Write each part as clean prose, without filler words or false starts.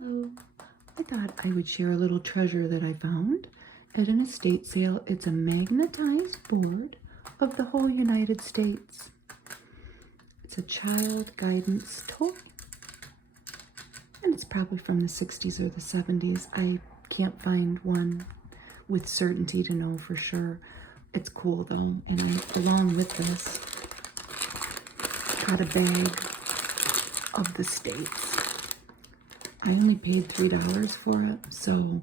Hello. I thought I would share a little treasure that I found at an estate sale. It's a magnetized board of the whole United States. It's a child guidance toy. And it's probably from the 60s or the 70s. I can't find one with certainty to know for sure. It's cool though. And along with this, got a bag of the states. I only paid $3 for it, so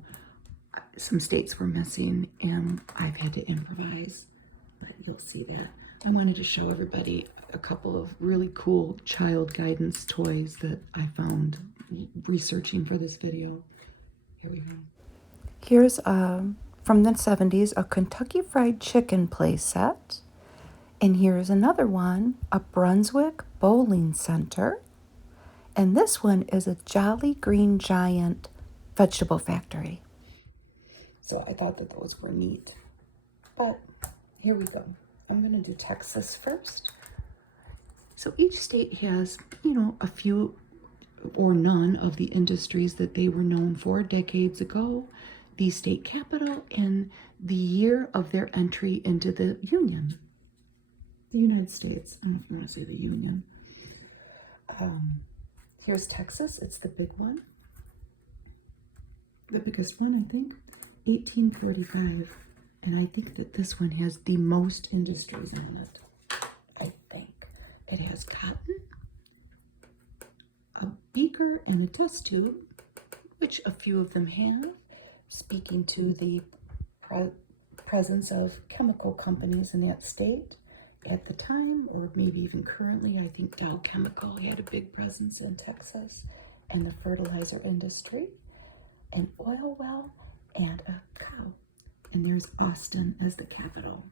some states were missing and I've had to improvise, but you'll see that. I wanted to show everybody a couple of really cool child guidance toys that I found researching for this video. Here we go. Here's from the 70s, a Kentucky Fried Chicken play set. And here's another one, a Brunswick Bowling Center. And this one is a Jolly Green Giant vegetable factory. So I thought that those were neat. But here we go. I'm going to do Texas first. So each state has, a few or none of the industries that they were known for decades ago, the state capital, and the year of their entry into the Union. The United States. I don't know if you want to say the Union. Here's Texas. It's the big one. The biggest one, I think. 1845. And I think that this one has the most industries in it. I think. It has cotton, a beaker, and a test tube, which a few of them have, speaking to the presence of chemical companies in that state. At the time, or maybe even currently, I think Dow Chemical had a big presence in Texas, and the fertilizer industry, an oil well, and a cow. And there's Austin as the capital.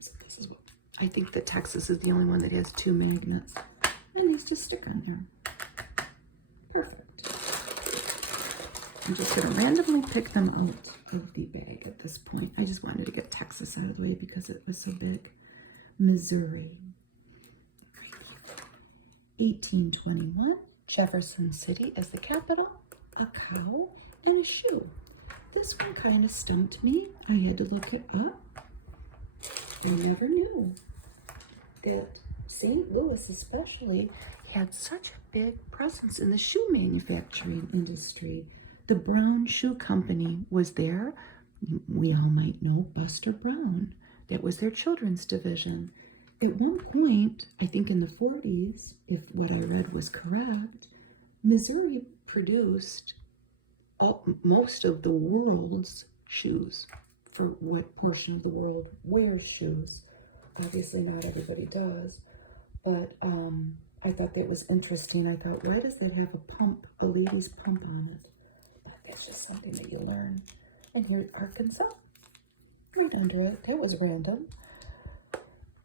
So this is what I think that Texas is the only one that has two magnets, and these just stick on there. Perfect. I'm just going to randomly pick them out of the bag at this point. I just wanted to get Texas out of the way because it was so big. Missouri. 1821, Jefferson City as the capital, a cow, and a shoe. This one kind of stumped me. I had to look it up. I never knew that St. Louis especially had such a big presence in the shoe manufacturing industry. The Brown Shoe Company was there. We all might know Buster Brown. That was their children's division. At one point, I think in the 40s, if what I read was correct, Missouri produced most of the world's shoes. For what portion of the world wears shoes? Obviously not everybody does, but I thought that was interesting. I thought, why does that have a pump, a lady's pump on it? That's just something that you learn. And here's Arkansas, right under it. That was random.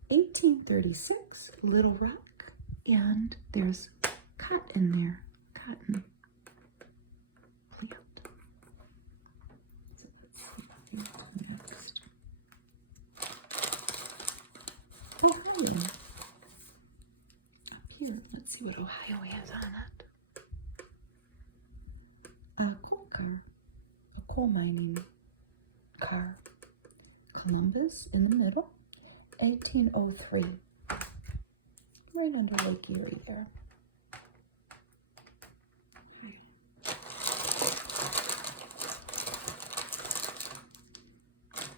1836, Little Rock, and there's cotton there. Cotton plant. So let's see next. Ohio. Up here, let's see what Ohio has on it. A coal car, a coal mining car. Columbus in the middle, 1803, right under Lake Erie there.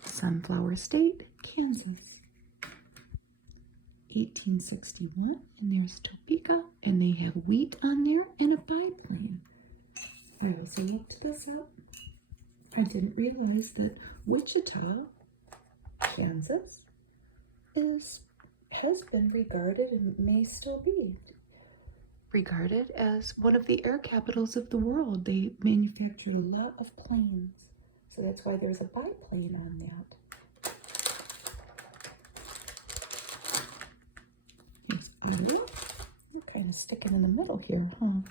Sunflower State, Kansas, 1861, and there's Topeka, and they have wheat on there and a biplane. I also looked this up. I didn't realize that Wichita, Kansas, has been regarded and may still be regarded as one of the air capitals of the world. They manufactured a lot of planes, so that's why there's a biplane on that. Here's Iowa. You're kind of sticking in the middle here, huh?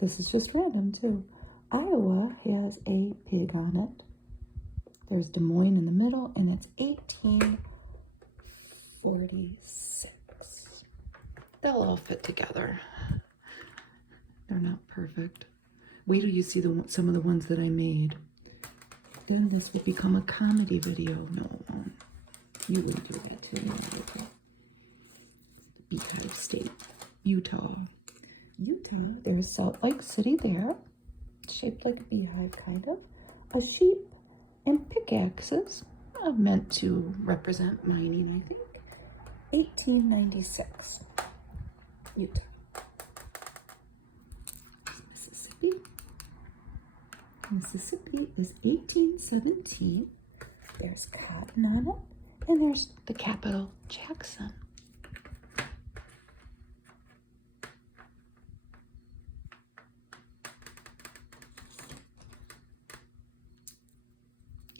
This is just random, too. Iowa has a pig on it. There's Des Moines in the middle, and it's 1846. They'll all fit together. They're not perfect. Wait till you see some of the ones that I made. Then this would become a comedy video. No, it won't. You wouldn't do that too. Beehive State, Utah. Utah, there's Salt Lake City there, shaped like a beehive kind of. A sheep and pickaxes, meant to represent mining, I think. 1896, Utah. Mississippi. Mississippi is 1817. There's cotton on it, and there's the capital, Jackson.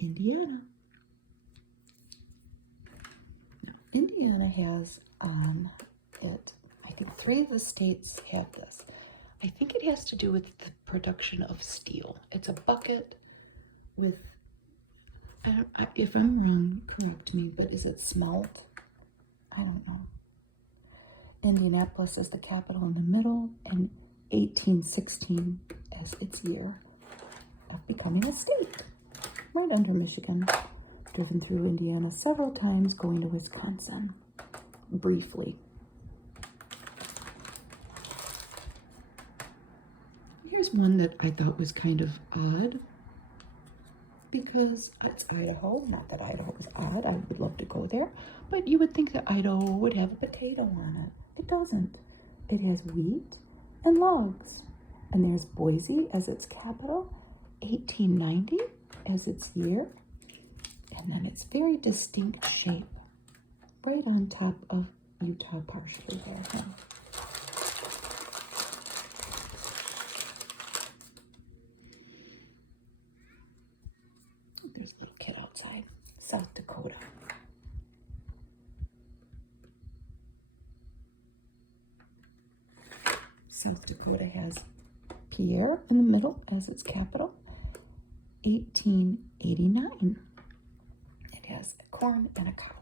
Indiana. Now, Indiana has it, I think 3 of the states have this. I think it has to do with the production of steel. It's a bucket with, if I'm wrong, correct me, but is it smelt? I don't know. Indianapolis is the capital in the middle, and 1816 as its year of becoming a state. Right under Michigan. Driven through Indiana several times, going to Wisconsin briefly. Here's one that I thought was kind of odd, because it's Idaho. Not that Idaho was odd, I would love to go there, but you would think that Idaho would have a potato on it. It doesn't. It has wheat and logs. And there's Boise as its capital, 1890 as its year, and then its very distinct shape right on top of Utah partially there. There's a little kid outside. South Dakota. South Dakota has Pierre in the middle as its capital. 1889. It has a corn and a cow.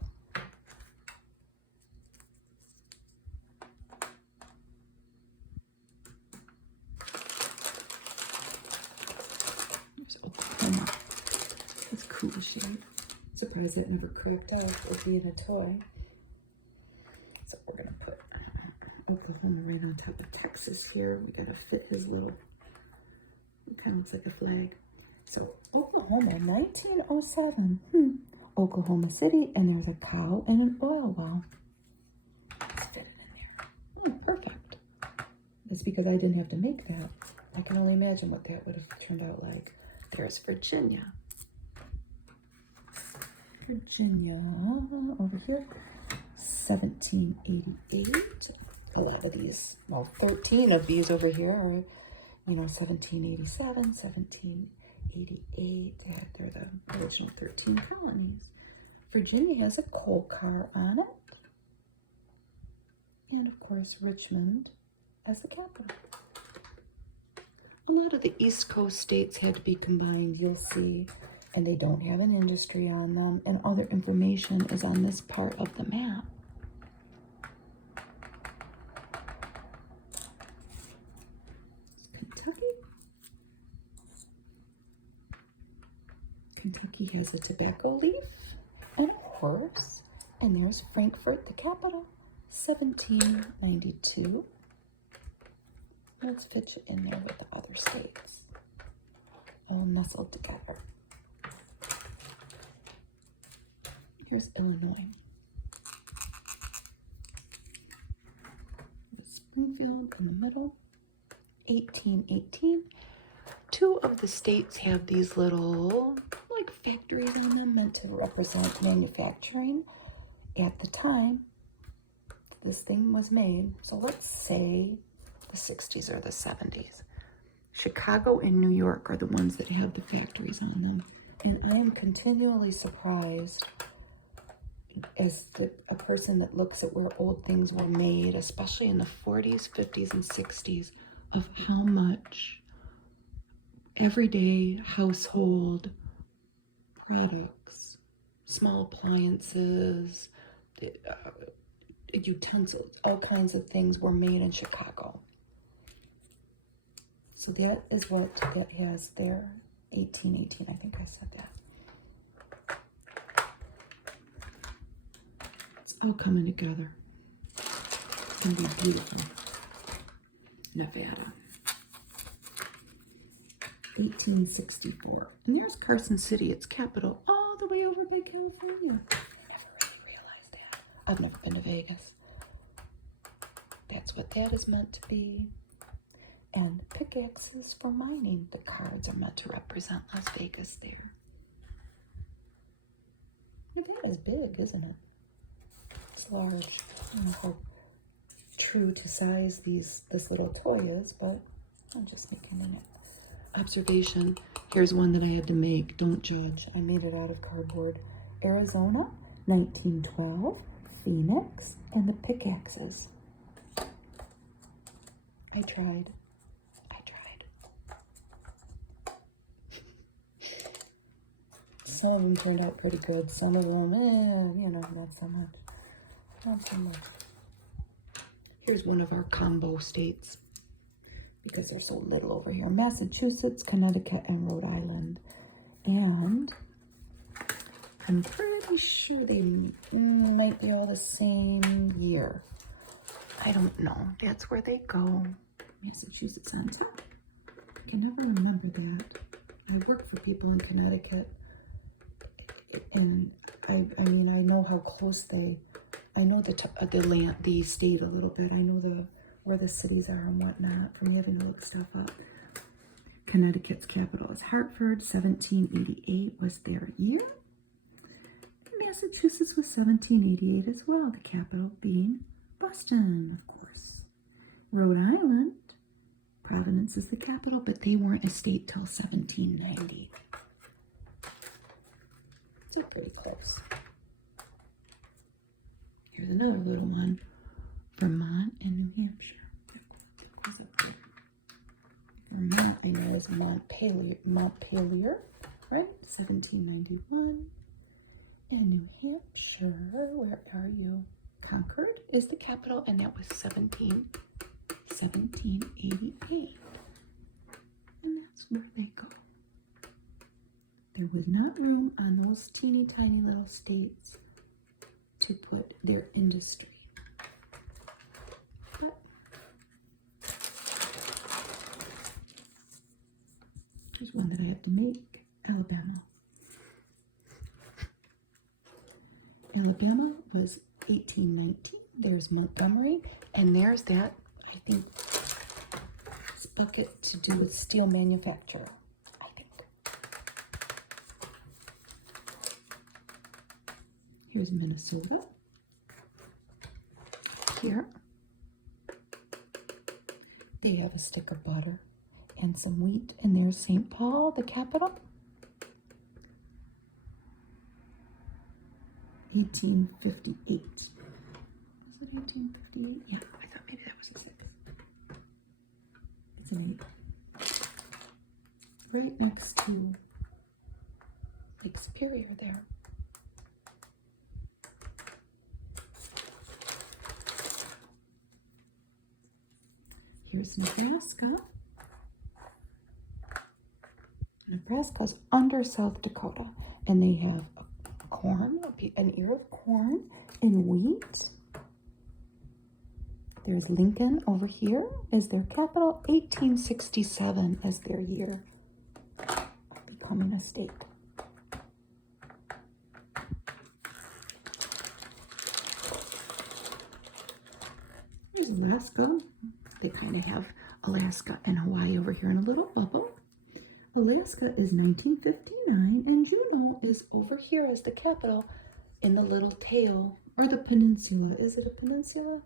There's Oklahoma. It's cool shape. Surprised that never cracked out with being a toy. So we're gonna put Oklahoma right on top of Texas here. We gotta fit his little, it kind of looks like a flag. So, Oklahoma, 1907. Oklahoma City, and there's a cow and an oil well. Let's fit it in there. Oh, perfect. That's because I didn't have to make that. I can only imagine what that would have turned out like. There's Virginia. Virginia, over here, 1788. A lot of these, well, 13 of these over here are, 1787, 1788. They're the original 13 colonies. Virginia has a coal car on it. And of course, Richmond as the capital. A lot of the East Coast states had to be combined, you'll see, and they don't have an industry on them, and all their information is on this part of the map. Kentucky has a tobacco leaf and a horse, and there's Frankfort, the capital, 1792. Let's fit it in there with the other states, all nestled together. Here's Illinois. Springfield in the middle, 1818. 2 of the states have these little, like, factories on them meant to represent manufacturing. At the time this thing was made, so let's say the 60s or the 70s. Chicago and New York are the ones that have the factories on them. And I am continually surprised as a person that looks at where old things were made, especially in the 40s, 50s, and 60s, of how much everyday household products, small appliances, utensils, all kinds of things were made in Chicago. So that is what that has there. 1818, I think I said that. It's all coming together. It's going to be beautiful. Nevada. 1864. And there's Carson City, its capital, all the way over by California. I never really realized that. I've never been to Vegas. That's what that is meant to be. And pickaxes for mining. The cards are meant to represent Las Vegas there. Nevada's big, isn't it? It's large. I don't know how true to size this little toy is, but I'm just making an observation. Here's one that I had to make. Don't judge. I made it out of cardboard. Arizona, 1912, Phoenix, and the pickaxes. I tried. Some of them turned out pretty good. Some of them, you know, not so much. Not so much. Here's one of our combo states, because they're so little over here. Massachusetts, Connecticut, and Rhode Island. And I'm pretty sure they might be all the same year. I don't know. That's where they go. Massachusetts on top. I can never remember that. I work for people in Connecticut. And I mean, I know how close I know the state a little bit. I know where the cities are and whatnot from having to look stuff up. Connecticut's capital is Hartford. 1788 was their year. Massachusetts was 1788 as well. The capital being Boston, of course. Rhode Island, Providence is the capital, but they weren't a state till 1790. They're pretty close. Here's another little one. Vermont and New Hampshire. That goes up here. Vermont, and there's Montpelier, right? 1791. And New Hampshire, where are you? Concord is the capital, and that was 1788. And that's where they go. There was not room on those teeny tiny little states to put their industry. But there's one that I have to make. Alabama. Alabama was 1819. There's Montgomery. And there's that, I think, bucket to do with steel manufacture. Here's Minnesota. Here, they have a stick of butter and some wheat. And there's St. Paul, the capital. 1858. Was it 1858? Yeah, I thought maybe that was a 6. It's an 8. Right next to Lake Superior there. Here's Nebraska. Nebraska's under South Dakota, and they have corn, an ear of corn, and wheat. There's Lincoln over here as their capital. 1867 as their year becoming a state. Here's Alaska. They kind of have Alaska and Hawaii over here in a little bubble. Alaska is 1959, and Juneau is over here as the capital in the little tail, or the peninsula. Is it a peninsula?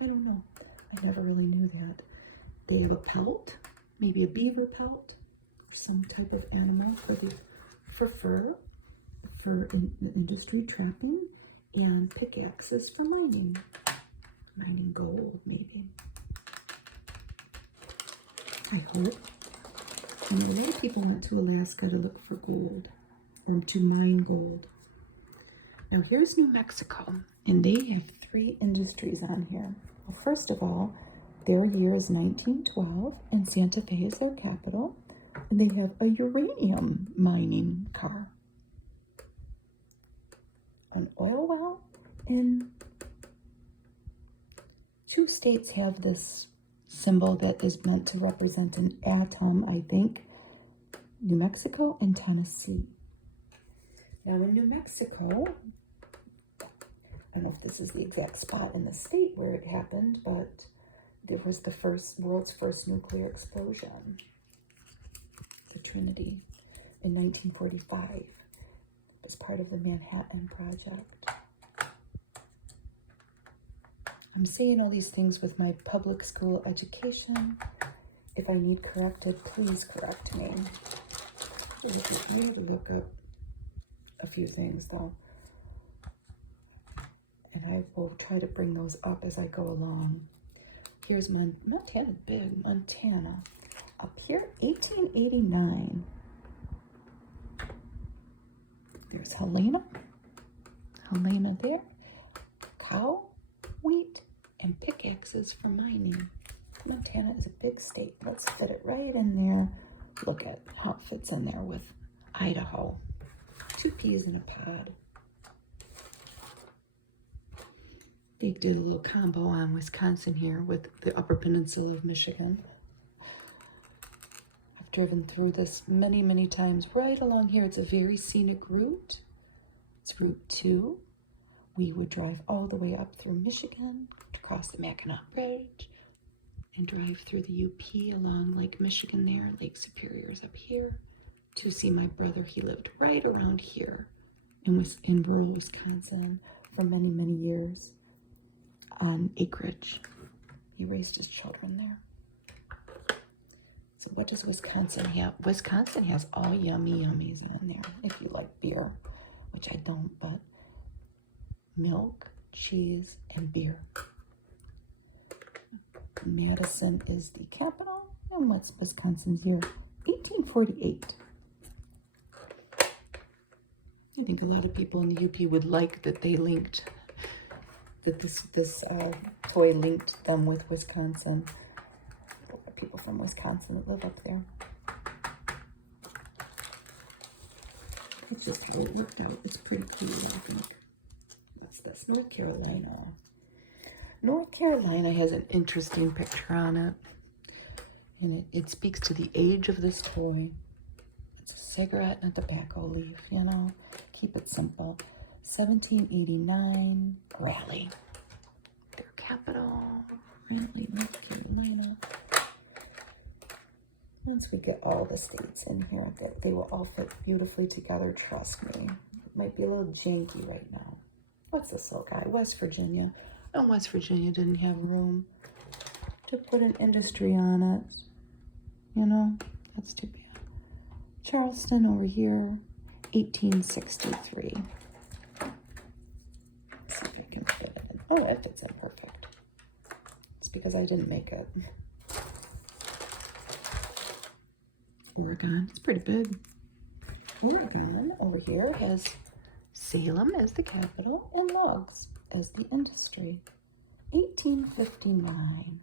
I don't know. I never really knew that. They have a pelt, maybe a beaver pelt, or some type of animal for fur, for industry trapping, and pickaxes for mining. Mining gold, maybe. I hope. I know a lot of people went to Alaska to look for gold, or to mine gold. Now here's New Mexico, and they have 3 industries on here. Well, first of all, Their year is 1912, and Santa Fe is their capital. And they have a uranium mining car, an oil well, and 2 states have this symbol that is meant to represent an atom, I think. New Mexico and Tennessee. Now in New Mexico, I don't know if this is the exact spot in the state where it happened, but there was the world's first nuclear explosion, the Trinity, in 1945. It was part of the Manhattan Project. I'm saying all these things with my public school education. If I need corrected, please correct me. You have to look up a few things though. And I will try to bring those up as I go along. Here's Montana, big Montana. Up here, 1889. There's Helena. Helena there. Cow, wheat, and pickaxes for mining. Montana is a big state. Let's fit it right in there. Look at how it fits in there with Idaho. 2 peas in a pod. They did a little combo on Wisconsin here with the Upper Peninsula of Michigan. I've driven through this many, many times. Right along here, it's a very scenic route. It's Route 2. We would drive all the way up through Michigan to cross the Mackinac Bridge and drive through the UP along Lake Michigan there. Lake Superior is up here. To see my brother, he lived right around here in rural Wisconsin for many, many years on acreage. He raised his children there. So what does Wisconsin have? Wisconsin has all yummy yummies in there, if you like beer, which I don't, but milk, cheese, and beer. Madison is the capital. And what's Wisconsin's year? 1848. I think a lot of people in the UP would like that they linked, that this toy linked them with Wisconsin. A lot of people from Wisconsin that live up there. It's just how it worked out. It's pretty cool, I think. What's this? North Carolina. North Carolina has an interesting picture on it. And it speaks to the age of this toy. It's a cigarette and a tobacco leaf, you know. Keep it simple. 1789, Raleigh. Their capital, Raleigh, North Carolina. Once we get all the states in here, they will all fit beautifully together, trust me. It might be a little janky right now. What's this little guy? West Virginia. And West Virginia didn't have room to put an industry on it. You know, that's too bad. Charleston over here, 1863. Let's see if I can fit it in. Oh, it fits in perfect. It's because I didn't make it. Oregon, it's pretty big. Oregon over here has Salem as the capital and logs as the industry. 1859.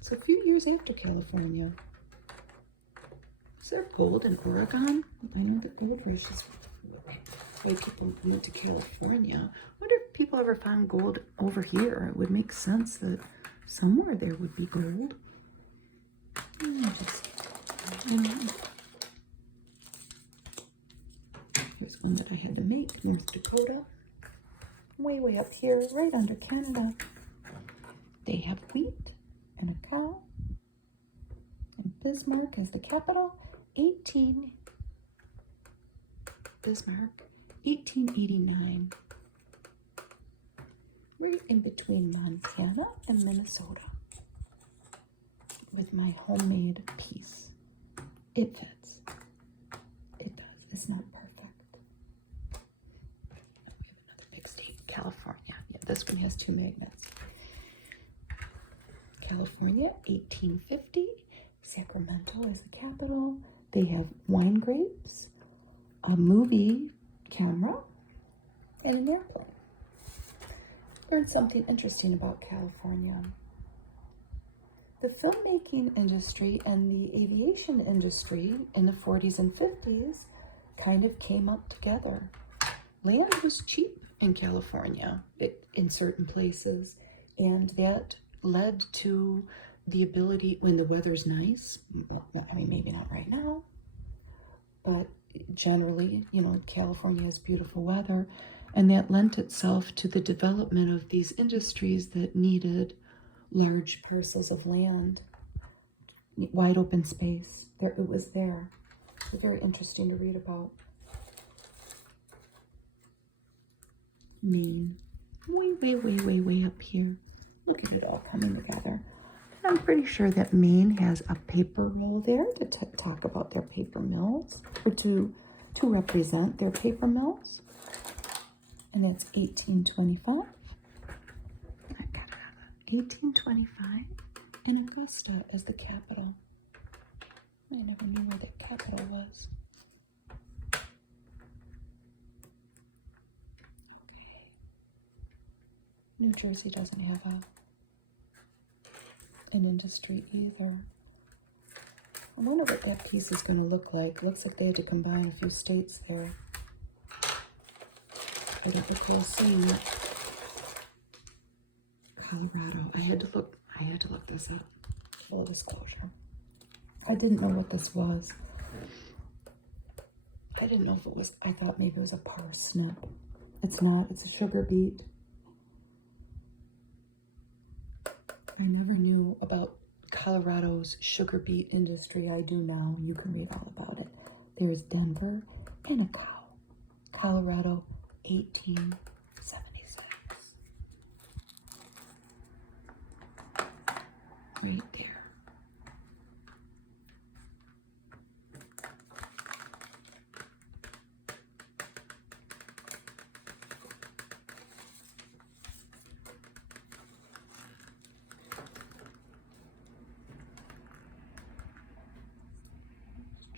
So a few years after California. Is there gold in Oregon? I know the gold rush is why people moved to California. I wonder if people ever found gold over here. It would make sense that somewhere there would be gold. Here's one that I had to make. North Dakota. Way, way up here, right under Canada. They have wheat and a cow. And Bismarck is the capital. Bismarck, 1889. Right in between Montana and Minnesota. With my homemade piece. It fits. It does. It's not perfect. We have another big state, California. Yeah, this one has 2 magnets. California, 1850. Sacramento is the capital. They have wine grapes, a movie camera, and an airplane. learned something interesting about California. The filmmaking industry and the aviation industry in the 40s and 50s kind of came up together. Land was cheap in California in certain places, and that led to the ability, when the weather's nice, I mean, maybe not right now, but generally, you know, California has beautiful weather, and that lent itself to the development of these industries that needed large parcels of land, wide open space. There, it was there. It's very interesting to read about. Maine, way up here. Look at it all coming together. And I'm pretty sure that Maine has a paper roll there to talk about their paper mills, or to represent their paper mills. And it's 1825. I got it out of 1825. And Augusta as the capital. I never knew where the capital was. Okay. New Jersey doesn't have an industry either. I wonder what that piece is going to look like. Looks like they had to combine a few states there. I don't recall seeing it. Colorado. I had to look this up. Full disclosure. I didn't know what this was. I didn't know if it was, I thought maybe it was a parsnip. It's not, it's a sugar beet. I never knew about Colorado's sugar beet industry. I do now. You can read all about it. There's Denver and a cow. Colorado, 1876. Right there.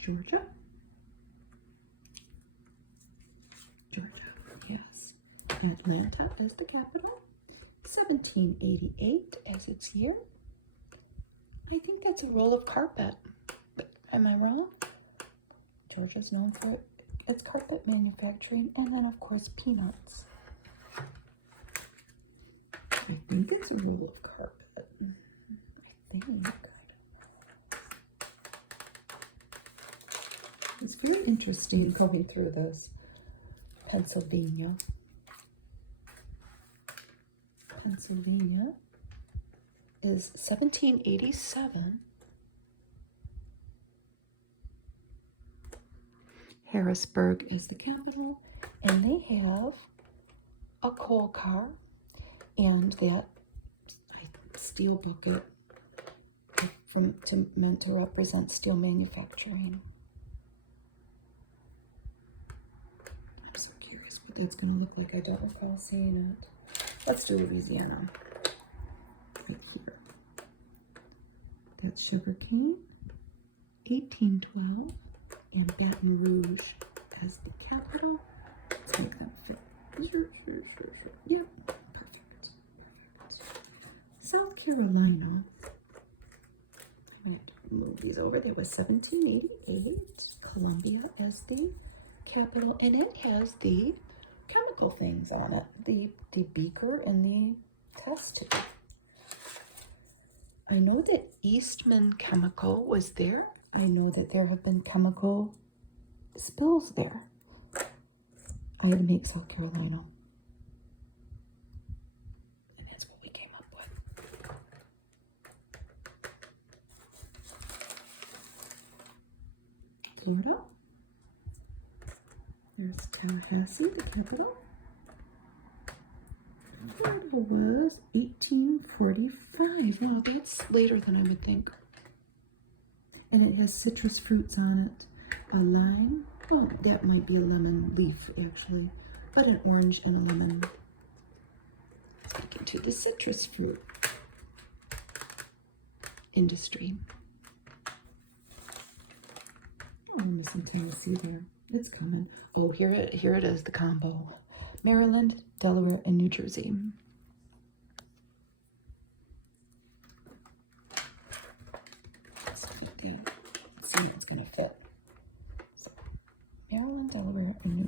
Georgia? Georgia, yes. Atlanta as the capital. 1788 as its year. I think that's a roll of carpet. Am I wrong? Georgia's known for its carpet manufacturing, and then of course peanuts. I think it's a roll of carpet. I think. It's very interesting going through this. Pennsylvania. Pennsylvania is 1787. Harrisburg is the capital, and they have a coal car and that steel bucket meant to represent steel manufacturing. I'm so curious what that's going to look like. I don't recall seeing it. Let's do Louisiana. Right here. That's sugarcane. 1812. And Baton Rouge as the capital. Let's make them fit. Yep, perfect. South Carolina. I'm going to move these over. That was 1788. Columbia as the capital, and it has the chemical things on it. The beaker and the test tube. I know that Eastman Chemical was there. I know that there have been chemical spills there. I had to make South Carolina. And that's what we came up with. Florida. There's Tallahassee, the capital. Florida was 1845. Wow, that's later than I would think. And it has citrus fruits on it. A lime. Well, that might be a lemon leaf, actually. But an orange and a lemon. Speaking to the citrus fruit industry. Oh, I'm missing Tennessee there. It's coming. Oh, here it is, the combo. Maryland, Delaware, and New Jersey.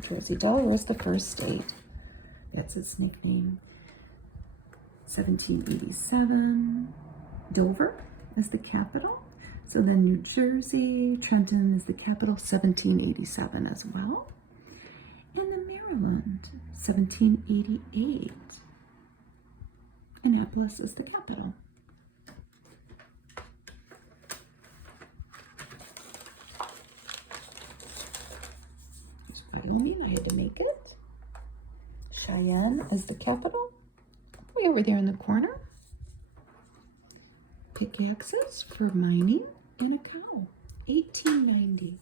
Jersey. Delaware is the first state. That's its nickname. 1787. Dover is the capital. So then New Jersey, Trenton is the capital, 1787 as well. And then Maryland, 1788. Annapolis is the capital. There's Wyoming, I had to make it. Cheyenne is the capital. Way over there in the corner. Pickaxes for mining and a cow. 1890.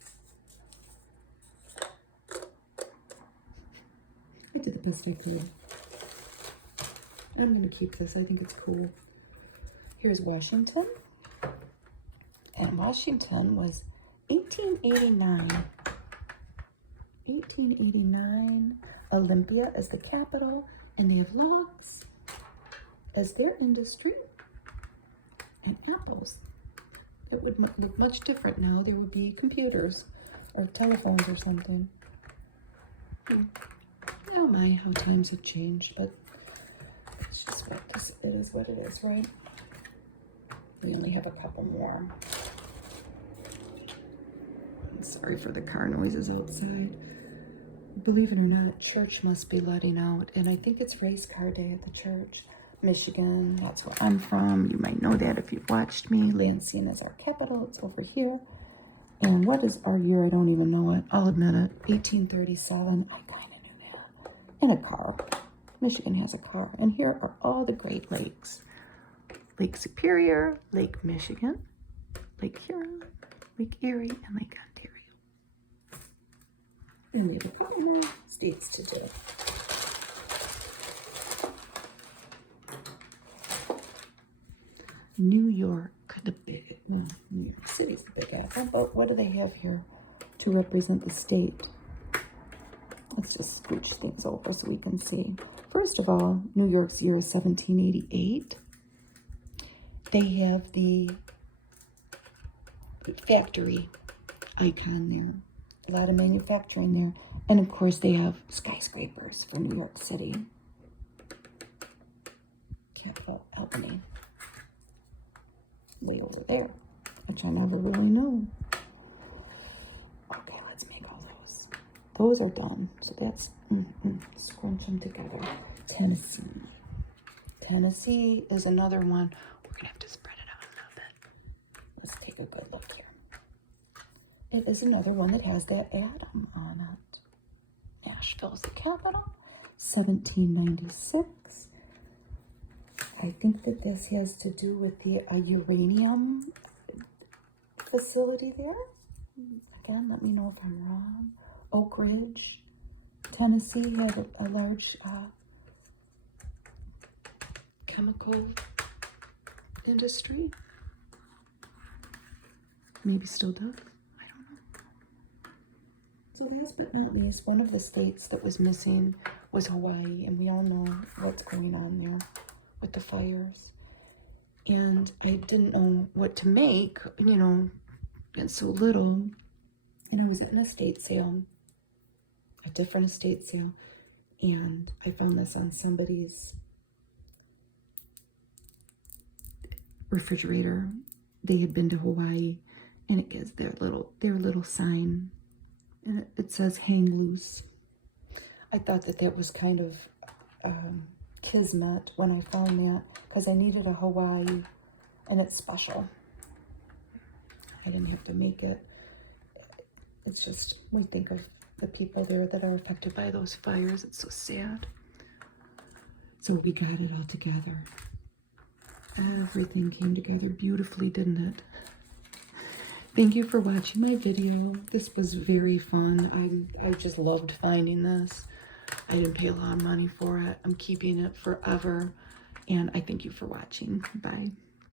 I did the best I could. I'm going to keep this. I think it's cool. Here's Washington. And Washington was 1889. 1889. Olympia is the capital. And they have logs as their industry. And apples. It would look much different now. There would be computers or telephones or something. Oh my, how times have changed, but it's just what this, it is what it is, right? We only have a couple more. I'm sorry for the car noises outside. Believe it or not, church must be letting out, and I think it's race car day at the church. Michigan, that's where I'm from. You might know that if you've watched me. Lansing is our capital. It's over here. And what is our year? I don't even know it. I'll admit it. 1837. I kind of knew that. And a car. Michigan has a car. And here are all the Great Lakes. Lake Superior, Lake Michigan, Lake Huron, Lake Erie, and Lake Ontario. And we have a couple more states to do. New York, the big, well, New York City's the big apple, but what do they have here to represent the state? Let's just scooch things over so we can see. First of all, New York's year is 1788. They have the factory icon there. A lot of manufacturing there. And of course they have skyscrapers for New York City. Capital Albany. Way over there, which I never really knew. Okay, let's make all those. Those are done. So that's, scrunch them together. Tennessee. Tennessee is another one. We're going to have to spread it out a little bit. Let's take a good look here. It is another one that has that atom on it. Nashville's the capital. 1796. I think that this has to do with the uranium facility there. Again, let me know if I'm wrong. Oak Ridge, Tennessee had a large chemical industry. Maybe still does. I don't know. So last but not least, one of the states that was missing was Hawaii, and we all know what's going on there with the fires. And I didn't know what to make, you know, and so little. And I was at an estate sale, a different estate sale, and I found this on somebody's refrigerator. They had been to Hawaii, and it gives their little sign, and it says "Hang Loose." I thought that was kind of kismet when I found that, because I needed a Hawaii, and it's special. I didn't have to make it. It's just, we think of the people there that are affected by those fires. It's so sad. So we got it all together. Everything came together beautifully, didn't it? Thank you for watching my video. This was very fun. I just loved finding this. I didn't pay a lot of money for it. I'm keeping it forever. And I thank you for watching. Bye.